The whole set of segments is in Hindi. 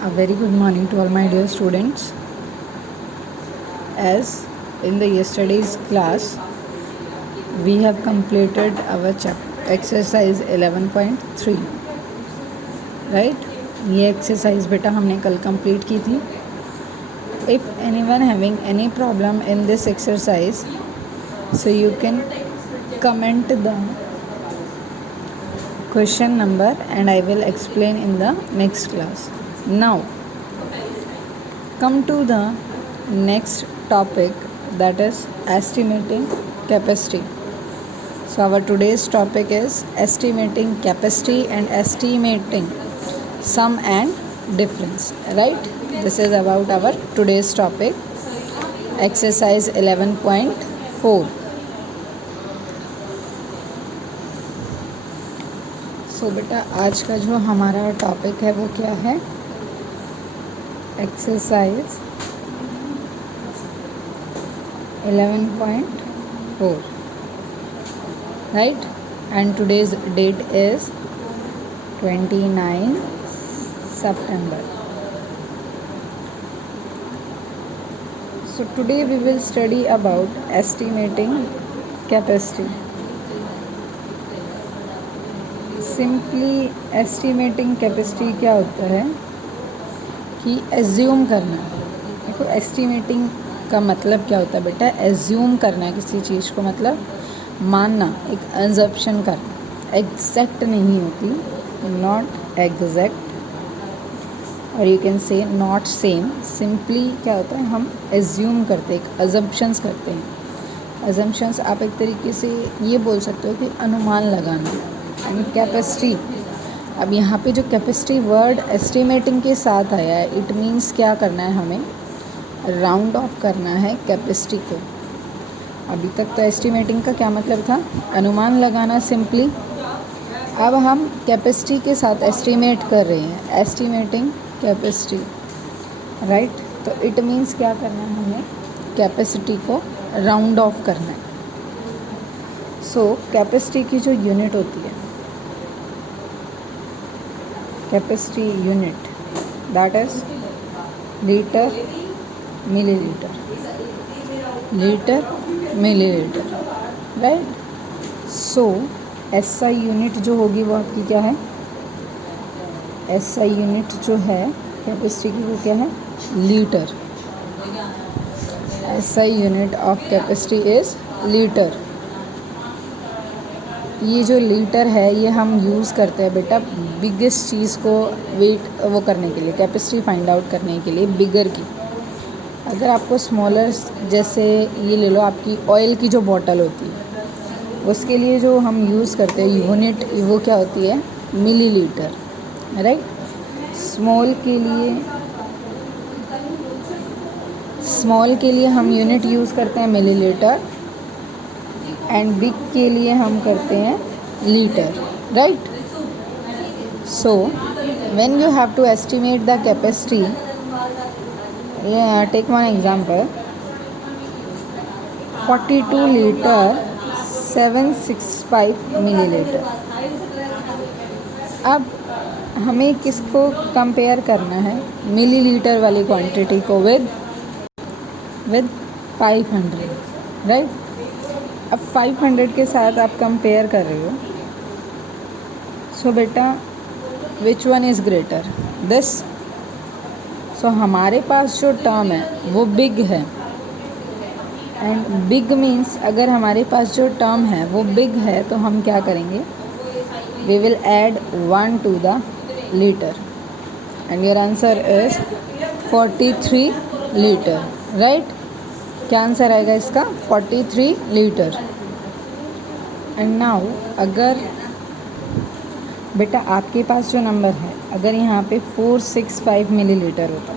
A very good morning to all my dear students. As in the yesterday's class, we have completed our exercise 11.3, right? ये एक्सरसाइज बेटा हमने कल कंप्लीट की थी. If anyone having any problem in this exercise, so you can comment the question number and I will explain in the next class. Now come to the next topic, that is estimating capacity. So our today's topic is estimating capacity and estimating sum and difference, right? This is about our today's topic, exercise 11.4. सो बेटा आज का जो हमारा टॉपिक है वो क्या है? Exercise 11.4, right? And today's date is 29 September. So today we will study about estimating capacity. Simply estimating capacity क्या होता है कि एज्यूम करना. देखो एस्टिमेटिंग का मतलब क्या होता है बेटा? एज्यूम करना किसी चीज़ को, मतलब मानना, एक अजम्पशन करना. एग्जैक्ट नहीं होती, नॉट एग्जैक्ट, और यू कैन से नॉट सेम. सिंपली क्या होता है, हम एज्यूम करते हैं, एक अजम्पशंस करते हैं. अजम्पशंस आप एक तरीके से ये बोल सकते हो कि अनुमान लगाना. एंड कैपेसिटी, अब यहाँ पे जो कैपेसिटी वर्ड एस्टिमेटिंग के साथ आया है, इट मीन्स क्या करना है, हमें राउंड ऑफ करना है कैपेसिटी को. अभी तक तो एस्टिमेटिंग का क्या मतलब था? अनुमान लगाना सिंपली. अब हम कैपेसिटी के साथ एस्टिमेट कर रहे हैं, एस्टिमेटिंग कैपेसिटी, राइट? तो इट मीन्स क्या करना है, हमें कैपेसिटी को राउंड ऑफ करना है. सो कैपेसिटी की जो यूनिट होती है, capacity unit, that is litre millilitre, litre millilitre, right? So SI unit जो होगी वो आपकी क्या है? एसआई यूनिट जो है कैपेसिटी की वो क्या है? Litre. SI unit of capacity is litre. ये जो लीटर है ये हम यूज़ करते हैं बेटा बिगेस्ट चीज़ को वेट वो करने के लिए, कैपेसिटी फाइंड आउट करने के लिए बिगर की. अगर आपको स्मॉलर, जैसे ये ले लो, आपकी ऑयल की जो बॉटल होती है, उसके लिए जो हम यूज़ करते हैं यूनिट, वो क्या होती है? Millilitre, right? स्मॉल के लिए हम यूनिट यूज़ करते हैं मिलीलीटर, एंड बिग के लिए हम करते हैं litre, right? So when you have to estimate the capacity, take one example, 42 litre 765 millilitre. अब हमें किसको कंपेयर करना है? मिलीलीटर वाली क्वांटिटी को विद 500, राइट? अब 500 के साथ आप कंपेयर कर रहे हो. सो बेटा which one is greater? This. So हमारे पास जो टर्म है वो बिग है, एंड बिग मीन्स अगर हमारे पास जो टर्म है वो बिग है तो हम क्या करेंगे? We will add 1 to the litre, and your answer is 43 litre, right? क्या आंसर आएगा इसका? 43 लीटर. एंड नाउ अगर बेटा आपके पास जो नंबर है, अगर यहाँ पे 465 मिलीलीटर होता,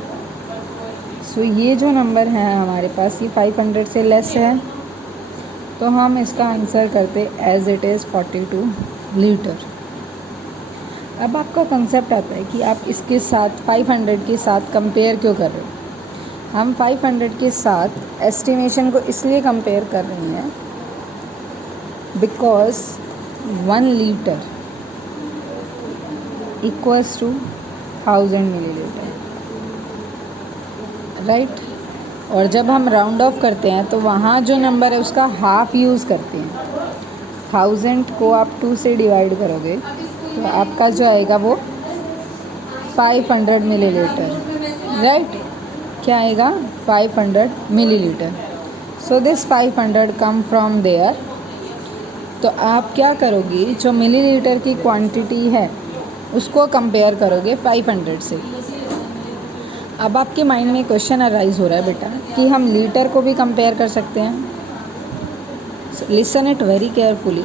सो ये जो नंबर है हमारे पास, ये 500 से लेस है, तो हम इसका आंसर करते एज इट इज़ 42 लीटर. अब आपका कंसेप्ट आता है कि आप इसके साथ 500 के साथ कंपेयर क्यों कर रहे हो? हम 500 के साथ एस्टिमेशन को इसलिए कंपेयर कर रहे हैं because 1 litre equals to 1000 millilitre. Right. और जब हम राउंड ऑफ करते हैं तो वहाँ जो नंबर है उसका हाफ यूज़ करते हैं। 1000 को आप 2 से डिवाइड करोगे तो आपका जो आएगा वो 500 मिलीलीटर, राइट। क्या आएगा? 500 millilitre. So this 500 come from there. तो आप क्या करोगी, जो मिलीलीटर की क्वांटिटी है उसको कंपेयर करोगे 500 से। अब आपके माइंड में क्वेश्चन अराइज हो रहा है बेटा कि हम लीटर को भी कंपेयर कर सकते हैं। Listen it very carefully.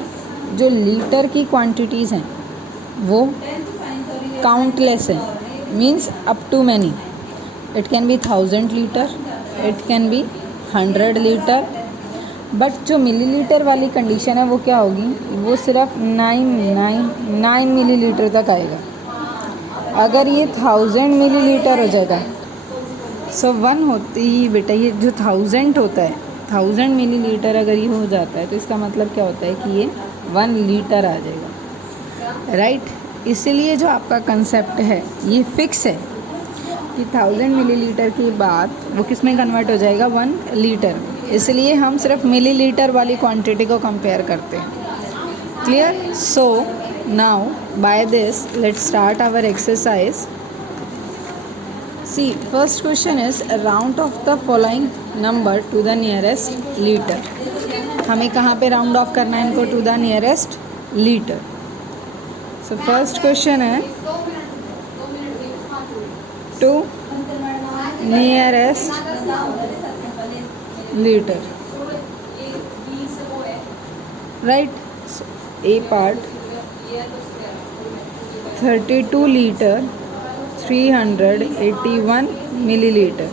जो लीटर की क्वांटिटीज़ हैं वो काउंटलेस हैं, means up to many. It can be 1000 litre, it can be 100 litre. But जो मिलीलीटर वाली कंडीशन है वो क्या होगी, वो सिर्फ 999 मिलीलीटर तक आएगा। अगर ये 1000 मिलीलीटर हो जाएगा, सो 1 होती ही बेटा, ये जो 1000 होता है, 1000 मिलीलीटर अगर ये हो जाता है तो इसका मतलब क्या होता है कि ये 1 लीटर आ जाएगा, राइट। इसीलिए जो आपका कंसेप्ट है ये फिक्स है कि 1000 मिलीलीटर की बात वो किस में कन्वर्ट हो जाएगा, 1 लीटर। इसलिए हम सिर्फ मिलीलीटर वाली क्वांटिटी को कंपेयर करते हैं। Clear? So now by this let's start our exercise. See, first question is round of the following number to the nearest liter. हमें कहाँ पे राउंड ऑफ करना है इनको? To the nearest litre. So first question है to nearest litre, right. A part 32 litre 381 millilitre.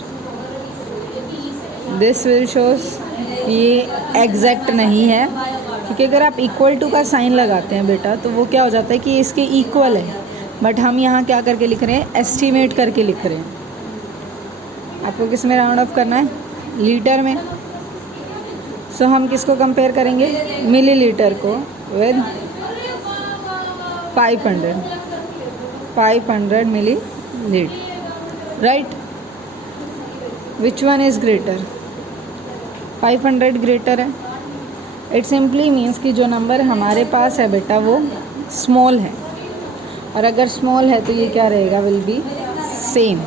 This will shows ये एग्जैक्ट नहीं है, क्योंकि अगर आप इक्वल टू का साइन लगाते हैं बेटा तो वो क्या हो जाता है कि इसके इक्वल है। बट हम यहाँ क्या करके लिख रहे हैं, एस्टीमेट करके लिख रहे हैं। आपको किस में राउंड ऑफ करना है? लीटर में। सो हम किसको कंपेयर करेंगे? मिलीलीटर को with 500 millilitre, right. Which one is greater? 500 greater है। इट सिंपली मीन्स कि जो नंबर हमारे पास है बेटा वो स्मॉल है, और अगर स्मॉल है तो ये क्या रहेगा, will be same.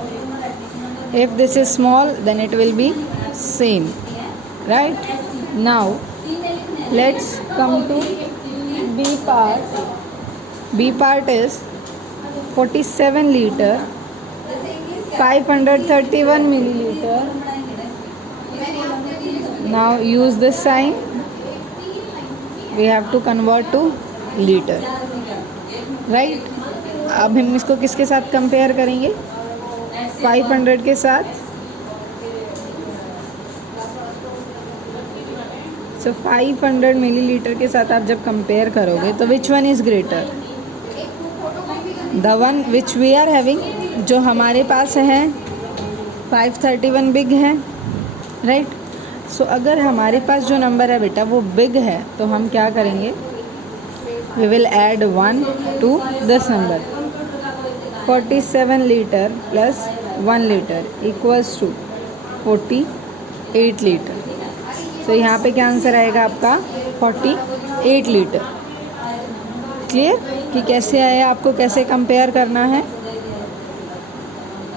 If this is small then it will be same, right. Now let's come to B part. B part is 47 litre 531 milliliter. Now use this sign. We have to convert to liter, right? अब हम इसको किसके साथ कंपेयर करेंगे? 500 के साथ। सो 500 मिलीलीटर के साथ आप जब कंपेयर करोगे तो which one is greater? The one which we are having, जो हमारे पास है 531 बिग है, राइट। सो अगर हमारे पास जो नंबर है बेटा वो बिग है तो हम क्या करेंगे, we will add 1 to this number. 47 litre plus 1 litre equals to 48 litre. So यहाँ पे क्या आंसर आएगा आपका? 48 लीटर। क्लियर कि कैसे आया, आपको कैसे कंपेयर करना है?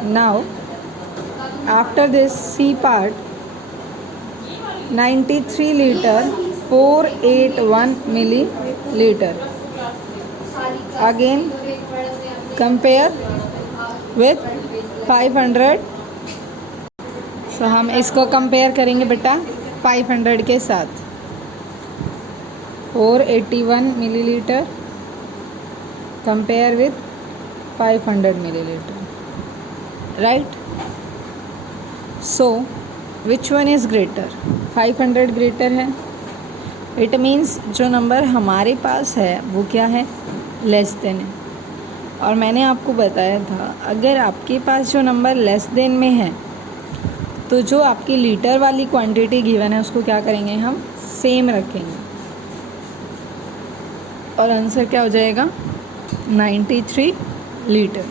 Now after this C part 93 litre 481 millilitre. Again compare with 500। So हम इसको कंपेयर करेंगे बेटा 500 के साथ। 481 millilitre compare with 500 millilitre, right. So which one is greater? 500 greater है। इट मीन्स जो नंबर हमारे पास है वो क्या है? लेस देन है। और मैंने आपको बताया था अगर आपके पास जो नंबर लेस देन में है तो जो आपकी लीटर वाली क्वांटिटी गिवन है उसको क्या करेंगे, हम सेम रखेंगे, और आंसर क्या हो जाएगा? 93 litre.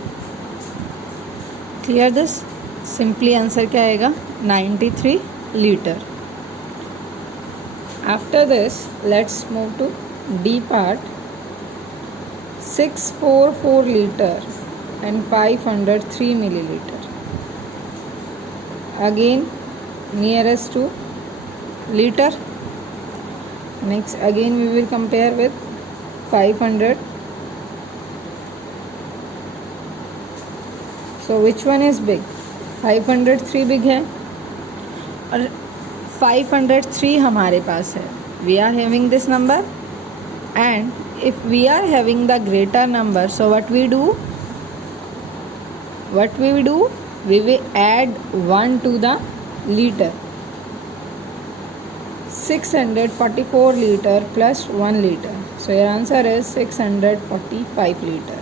Clear this? Simply answer क्या आएगा 93 litre. After this let's move to D part. 644 litre and 503 milliliter. Again nearest to liter. Next again we will compare with 500. So which one is big? 503 big है और 503 हमारे पास है. We are having this number, and if we are having the greater number, so what we do? We will add 1 to the liter. 644 liter plus 1 liter. So your answer is 645 liter.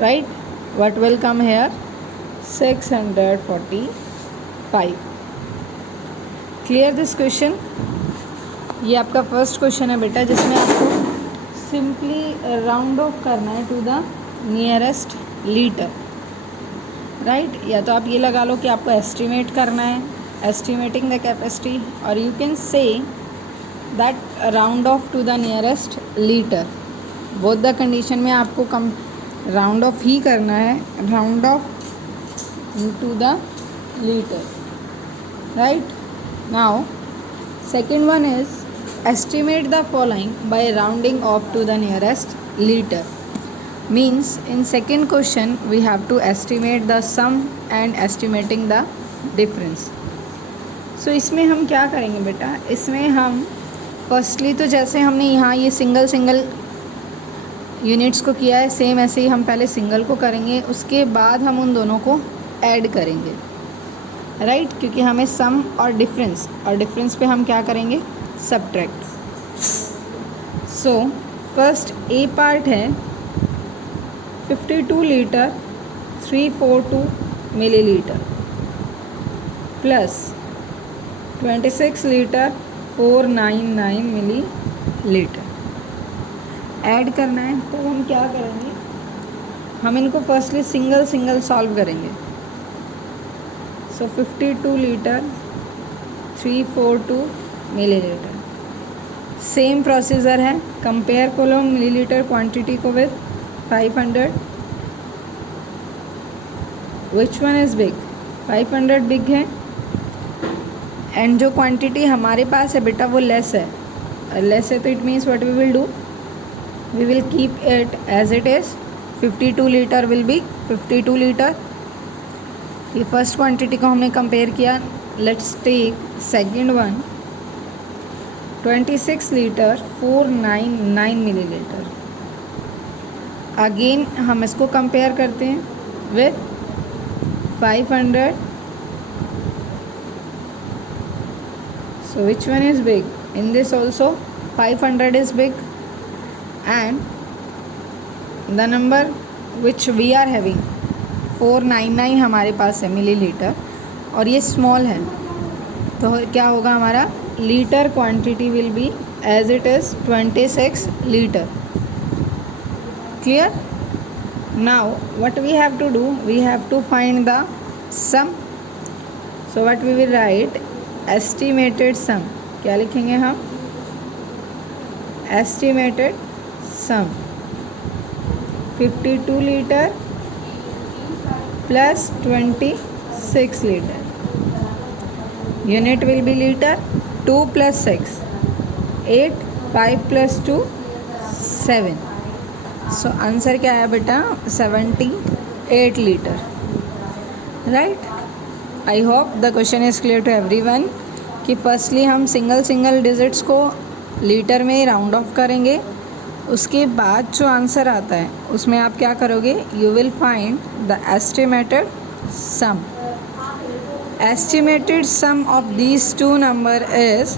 Right? What will come here? 645. Clear this question? ये आपका फर्स्ट क्वेश्चन है बेटा, जिसमें आपको सिंपली राउंड ऑफ करना है to the nearest litre. Right, या तो आप ये लगा लो कि आपको एस्टिमेट करना है, एस्टिमेटिंग द कैपेसिटी, और you can say that round off to the nearest litre. Both the condition में आपको कम राउंड ऑफ ही करना है, round off to the litre. Right, now second one is estimate the following by rounding off to the nearest liter. Means in second question we have to estimate the sum and estimating the difference. So इसमें हम क्या करेंगे बेटा, इसमें हम फर्स्टली तो जैसे हमने यहाँ ये सिंगल यूनिट्स को किया है, सेम ऐसे ही हम पहले सिंगल को करेंगे, उसके बाद हम उन दोनों को ऐड करेंगे. राइट, क्योंकि हमें सम और डिफरेंस पे हम क्या करेंगे, subtract. So first A part है 52 litre 342 millilitre plus 26 litre 499 millilitre. Add करना है, तो हम क्या करेंगे, हम इनको फर्स्टली सिंगल सॉल्व करेंगे. So 52 litre 342 millilitre. Same procedure है, कंपेयर करो मिलीलीटर क्वांटिटी को with 500. Which one is big? 500 big है, एंड जो क्वांटिटी हमारे पास है बेटा वो लेस है. लेस है तो it means what we will do, we will keep it as it is. 52 litre will be 52 litre. ये फर्स्ट क्वांटिटी को हमने कंपेयर किया. Let's take second one 26 litre 499 millilitre. Again हम इसको कंपेयर करते हैं with 500. So which one is big? In this also 500 is big, and the number which we are having 499 हमारे पास है मिलीलीटर, और ये स्मॉल है, तो क्या होगा हमारा litre quantity will be as it is 26 litre. Clear? Now what we have to do, we have to find the sum. So what we will write, estimated sum. क्या लिखेंगे हम? Estimated sum 52 litre plus 26 liter. Unit will be liter. 2 plus 6 8, 5 plus 2 7. So answer क्या है बेटा? 78 litre. Right, I hope the question is clear to everyone कि फर्स्टली हम सिंगल डिजिट्स को लीटर में राउंड ऑफ करेंगे. उसके बाद जो आंसर आता है उसमें आप क्या करोगे, you will find the estimated sum. Estimated sum of these two number is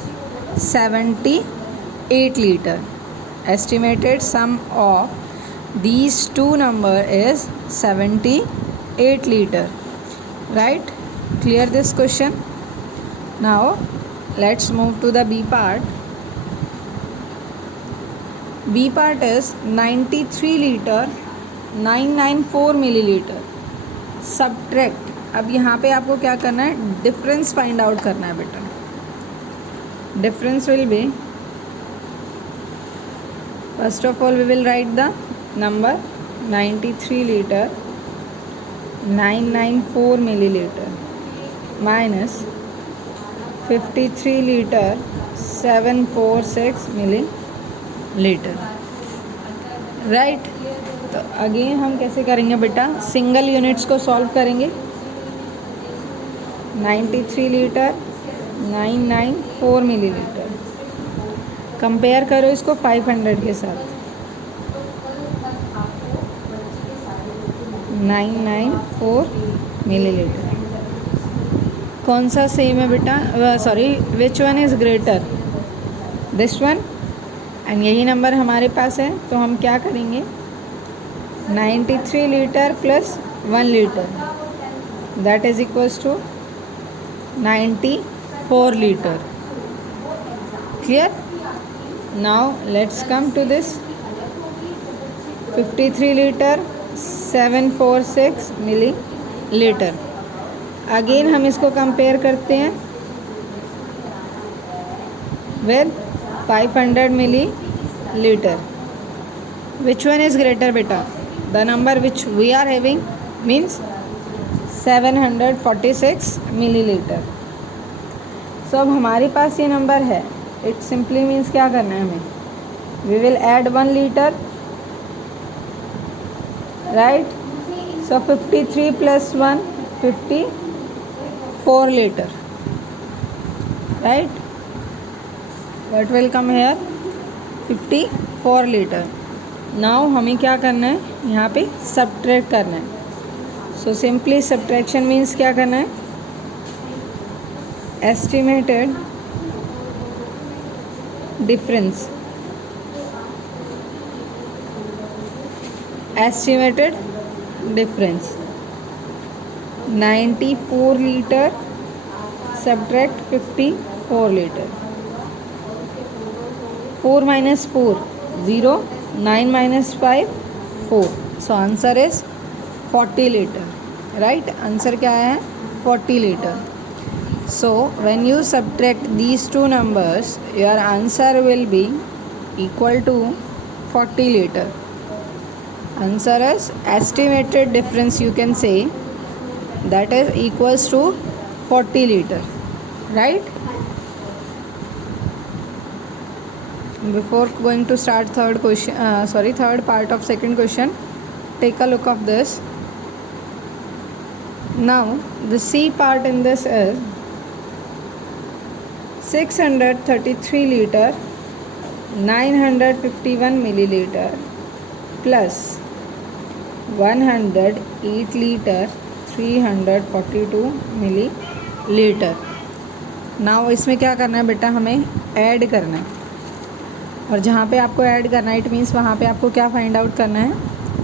78 litre. Estimated sum of these two number is 78 litre. Right, clear this question? Now let's move to the B part. B part is 93 liter 994 milliliter. Subtract अब यहाँ पे आपको क्या करना है, डिफरेंस फाइंड आउट करना है बेटा. Difference will be, first of all we will write the number 93 litre 994 millilitre minus 53 litre 746 millilitre. Right. तो अगेन हम कैसे करेंगे बेटा, सिंगल यूनिट्स को सॉल्व करेंगे. 93 लीटर 994 मिलीलीटर, कंपेयर करो इसको 500 के साथ. 994 मिलीलीटर कौन सा सेम है बेटा, sorry, which one is greater, this one. And यही नंबर हमारे पास है, तो हम क्या करेंगे, 93 litre plus 1 litre that is equals to 94 litre. Clear. Now let's come to this 53 litre 746 millilitre. Again हम इसको कंपेयर करते हैं with 500 millilitre. Which one is greater बेटा, the number which we are having means 746 millilitre. So अब हमारे पास ये नंबर है, इट सिंपली मीन्स क्या करना है हमें, we will add 1 litre. Right. So 53 plus 1 54 litre. Right. What will come here, 54 litre. Now हमें क्या करना है, यहाँ पे सब्ट्रैक्ट करना है. सो सिंपली सब्ट्रैक्शन मीन्स क्या करना है, estimated difference, estimated difference 94 litre subtract 54 litre. 4 minus 4 0, 9 minus 5 4. So answer is 40 litre. Right. Answer क्या है, 40 litre. So when you subtract these two numbers your answer will be equal to 40 litre. Answer is estimated difference, you can say that is equals to 40 liter. Right. Before going to start third part of second question, take a look of this. Now the C part in this is 633 liter 951 milliliter plus 108 liter 342 millilitre. Now इसमें क्या करना है बेटा, हमें ऐड करना है. और जहाँ पे आपको ऐड करना है, इट मीन्स वहाँ पे आपको क्या फाइंड आउट करना है,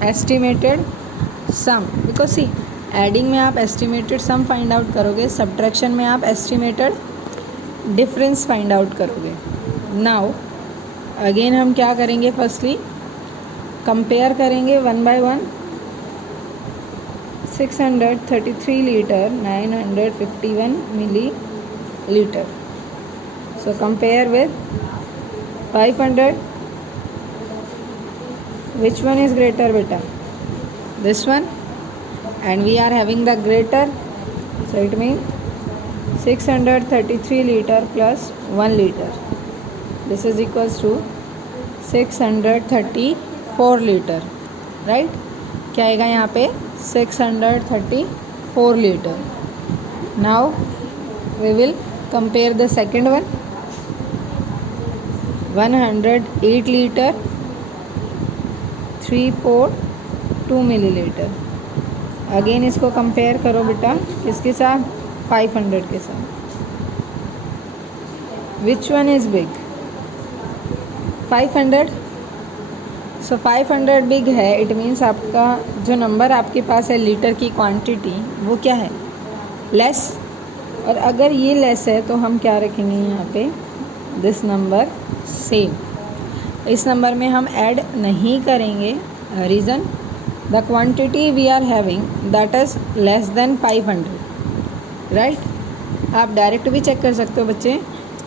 estimated sum. Because see, adding में आप एस्टिमेटेड सम फाइंड आउट करोगे, सब्ट्रैक्शन में आप एस्टिमेटेड डिफरेंस फाइंड आउट करोगे. नाउ अगेन हम क्या करेंगे, फर्स्टली कंपेयर करेंगे 1 by 1. 633 litre 951 millilitre. So compare with 500. Which one is greater beta? This one. And we are having the greater. So it means 633 liter plus 1 liter. This is equals to 634 liter. Right? क्या आएगा यहाँ पे, 634 liter. Now we will compare the second one. 108 liter 342 milliliter. Again इसको कंपेयर करो बेटा किसके साथ, 500 के साथ. विच one is big, 500. So 500 big है, इट मीन्स आपका जो नंबर आपके पास है लीटर की क्वांटिटी वो क्या है, लेस. और अगर ये लेस है तो हम क्या रखेंगे यहाँ पे, दिस नंबर सेम. इस नंबर में हम ऐड नहीं करेंगे. Reason, the quantity we are having that is less than 500, right. आप डायरेक्ट भी चेक कर सकते हो बच्चे.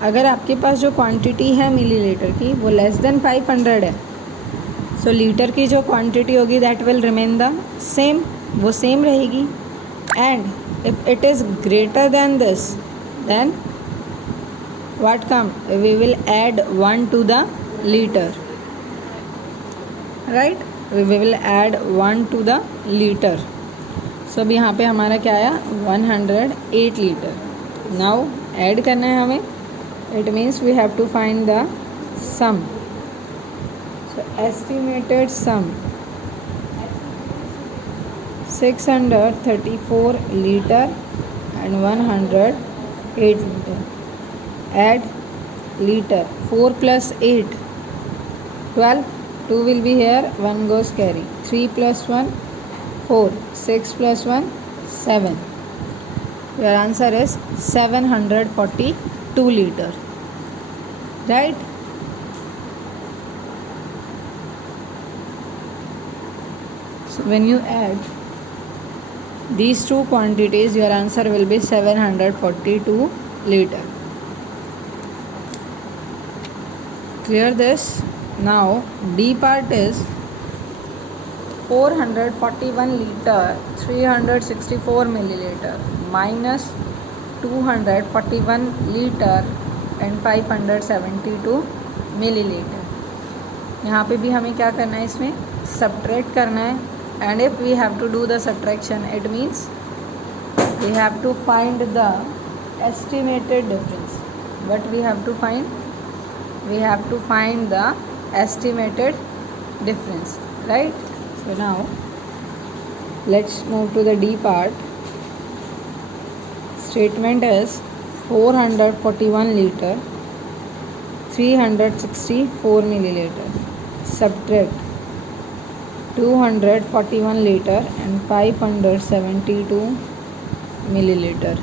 अगर आपके पास जो क्वांटिटी है मिलीलीटर की वो लेस देन 500 है, सो लीटर की जो क्वांटिटी होगी that will remain the same, वो सेम रहेगी. And if it is greater than this then what come, we will add 1 to the litre, right. We will add 1 to the litre. So अब यहाँ पे हमारा क्या आया 108 लीटर. नाउ ऐड करना है हमें. It means we have to find the sum. So estimated sum 634 litre and 108 liter. Add liter. 4 plus 8 12. 2 will be here, 1 goes carry. 3 plus 1 4. 6 plus 1 7. Your answer is 742 liter, right. So when you add these two quantities, your answer will be 742 liter. Clear this? Now D part is 441 liter 364 milliliter minus 241 liter and 572 milliliter. यहाँ पे भी हमें क्या करना है, इसमें सब्ट्रैक्ट करना है. And if we have to do the subtraction, it means we have to find the estimated difference. What we have to find? We have to find the estimated difference, right? So now let's move to the D part. Statement is 441 liter 364 milliliter. Subtract 241 liter and 572 milliliter.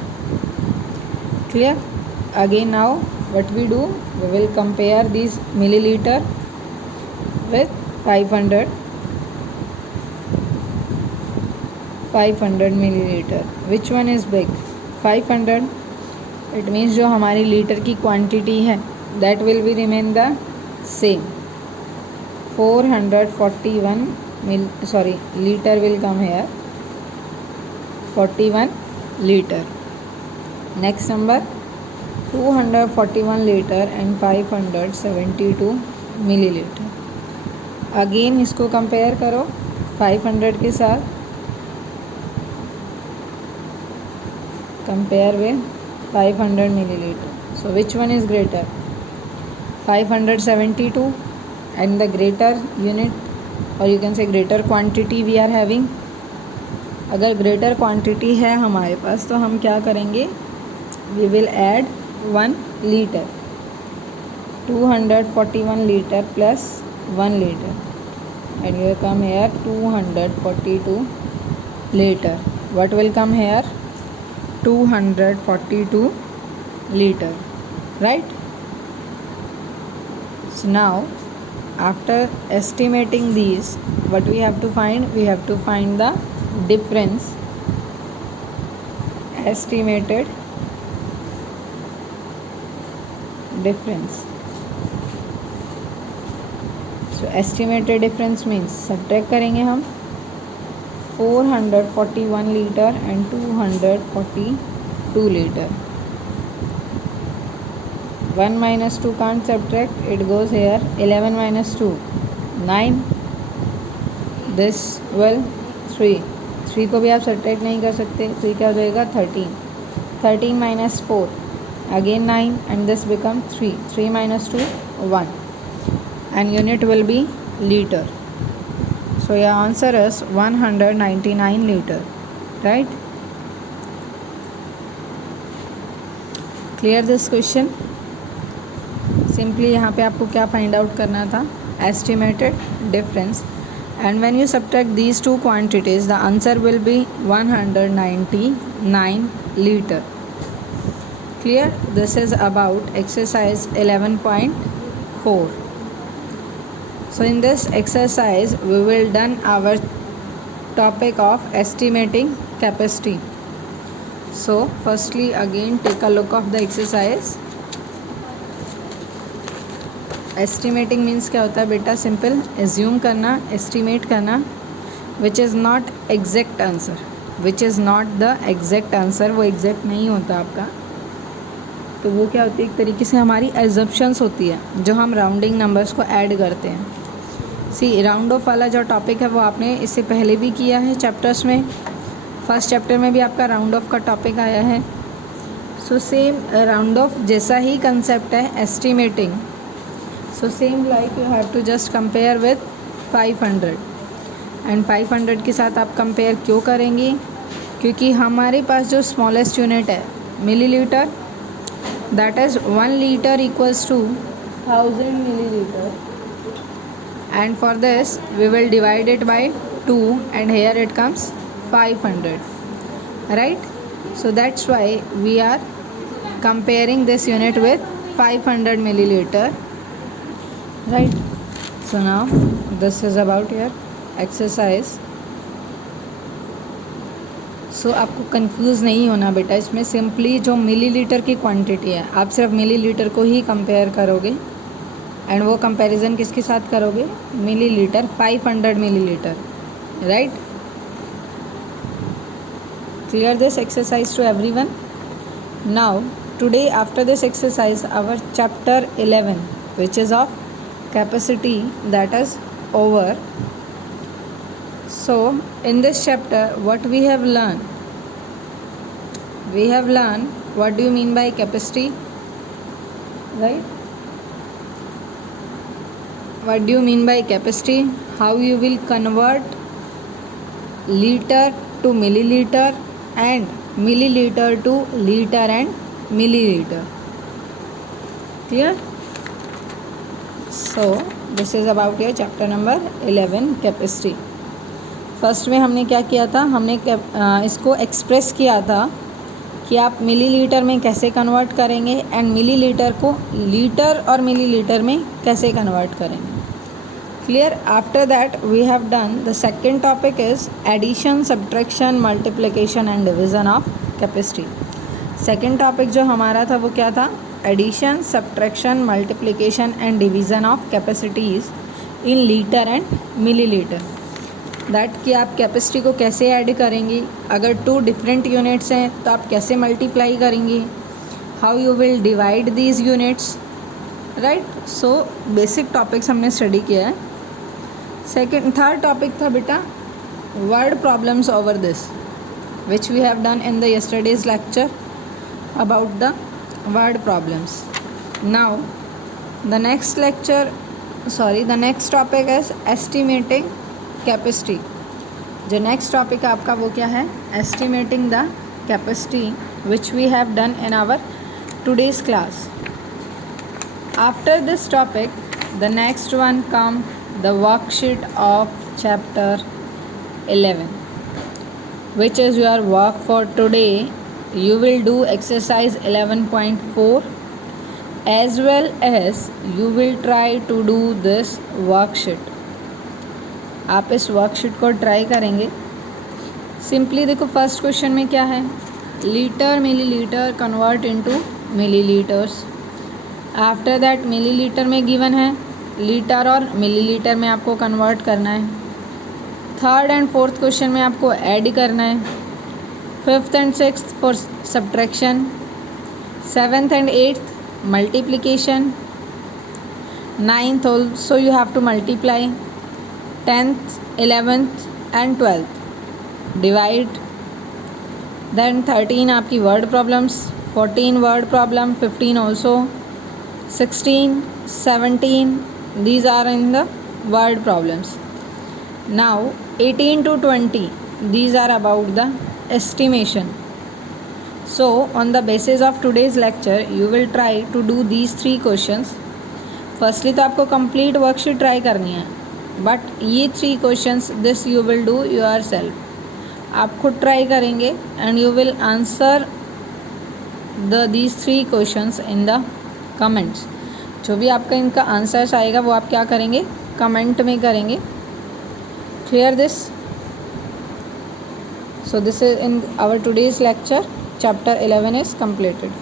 Clear? Again now what we do, we will compare these milliliter with 500 milliliter. Which one is big? 500. It means जो हमारी लीटर की क्वांटिटी है that will be remain the same. 441 liter will come here. 41 liter. Next number 241 liter and 572 milliliter. Again इसको कंपेयर करो 500 के साथ. Compare with 500 milliliter. So which one is greater? 572 and the greater unit, or you can say greater quantity we are having. अगर greater quantity है हमारे पास तो हम क्या करेंगे, we will add 1 liter. 241 liter plus 1 liter and you will come here 242 liter. What will come here? 242 liter, right? So now after estimating these, what we have to find? We have to find the difference. Estimated difference. So estimated difference means subtract करेंगे हम 441 liter and 242 liter. 1 minus 2 can't subtract, it goes here. 11 minus 2 9. This will 3 को भी आप सब्ट्रैक्ट नहीं कर सकते, तो ये क्या हो जाएगा 13. 13 minus 4 again 9 and this become 3. 3 minus 2 1 and unit will be liter. So your answer is 199 liter, right? Clear this question? Simply यहाँ पे आपको क्या फाइंड आउट करना था? Estimated difference. And when you subtract these two quantities, the answer will be 199 liter. Clear? This is about exercise 11.4. So in this exercise we will done our topic of estimating capacity. So firstly again take a look of the exercise. Estimating means क्या होता है बेटा? सिंपल एज्यूम करना, एस्टिमेट करना, which is not exact answer, which is not the exact answer, वो एग्जैक्ट नहीं होता आपका, तो वो क्या होती है? एक तरीके से हमारी एजम्पशंस होती है जो हम राउंडिंग नंबर्स को ऐड करते हैं. सी राउंड ऑफ वाला जो टॉपिक है वो आपने इससे पहले भी किया है चैप्टर्स में. फर्स्ट चैप्टर में भी आपका राउंड ऑफ का टॉपिक आया है. सो सेम राउंड ऑफ जैसा ही कंसेप्ट है estimating. So same like you have to just compare with 500 and 500 के साथ आप कंपेयर क्यों करेंगे? क्योंकि हमारे पास जो स्मॉलेस्ट यूनिट है millilitre, that is 1 litre equals to 1000 milliliter, and for this we will divide it by 2 and here it comes 500, right? So that's why we are comparing this unit with 500 milliliter, right? So now this is about your exercise. So आपको कंफ्यूज नहीं होना बेटा, इसमें सिंपली जो मिलीलीटर की क्वांटिटी है आप सिर्फ मिलीलीटर को ही कंपेयर करोगे, एंड वो कंपैरिजन किसके साथ करोगे? Millilitre, 500 millilitre, right? Clear this exercise to everyone. Now today after this exercise our chapter 11 which is of capacity that is over. So in this chapter what we have learn what do you mean by capacity, right? What do you mean by capacity? How you will convert liter to milliliter and milliliter to liter and milliliter. Clear? So this is about your chapter number 11 capacity. First में हमने क्या किया था? हमने इसको एक्सप्रेस किया था कि आप मिलीलीटर में कैसे कन्वर्ट करेंगे एंड मिलीलीटर को लीटर और मिलीलीटर में कैसे कन्वर्ट करेंगे. Clear? After that we have done the second topic is addition, subtraction, multiplication and division of capacity. Second topic जो हमारा था वो क्या था? Addition, subtraction, multiplication and division of capacities in liter and milliliter. That कि आप कैपेसिटी को कैसे ऐड करेंगे, अगर 2 डिफरेंट यूनिट्स हैं तो आप कैसे मल्टीप्लाई करेंगे, how you will divide these units, right? So basic topics हमने स्टडी किया है. थर्ड टॉपिक था बेटा word problems over this, which we have done in the yesterday's lecture about the word problems. Now the next topic is estimating capacity. जो नेक्स्ट टॉपिक है आपका वो क्या है? Estimating the capacity, which we have done in our today's class. After this topic the next one come the worksheet of chapter 11, which is your work for today. You will do exercise 11.4 as well as you will try to do this worksheet. आप इस वर्कशीट को ट्राई करेंगे. सिंपली देखो फर्स्ट क्वेश्चन में क्या है? Litre millilitre convert into millilitres. After that millilitre में गिवन है, लीटर और मिलीलीटर में आपको कन्वर्ट करना है. थर्ड एंड फोर्थ क्वेश्चन में आपको ऐड करना है. Fifth and sixth for subtraction. Seventh and eighth multiplication. Ninth also you have to multiply. 10th 11th and 12th divide. Then 13 आपकी word problems, 14 word problem, 15 also, 16 17 these are in the word problems. Now 18 to 20 these are about the estimation. So on the basis of today's lecture you will try to do these 3 questions. Firstly तो आपको complete worksheet try करनी है, but ये 3 questions this you will do yourself. आप खुद ट्राई करेंगे and you will answer these 3 questions in the comments. जो भी आपका इनका आंसर्स आएगा वो आप क्या करेंगे? कमेंट में करेंगे. Clear this? So this is in our today's lecture. Chapter 11 is completed.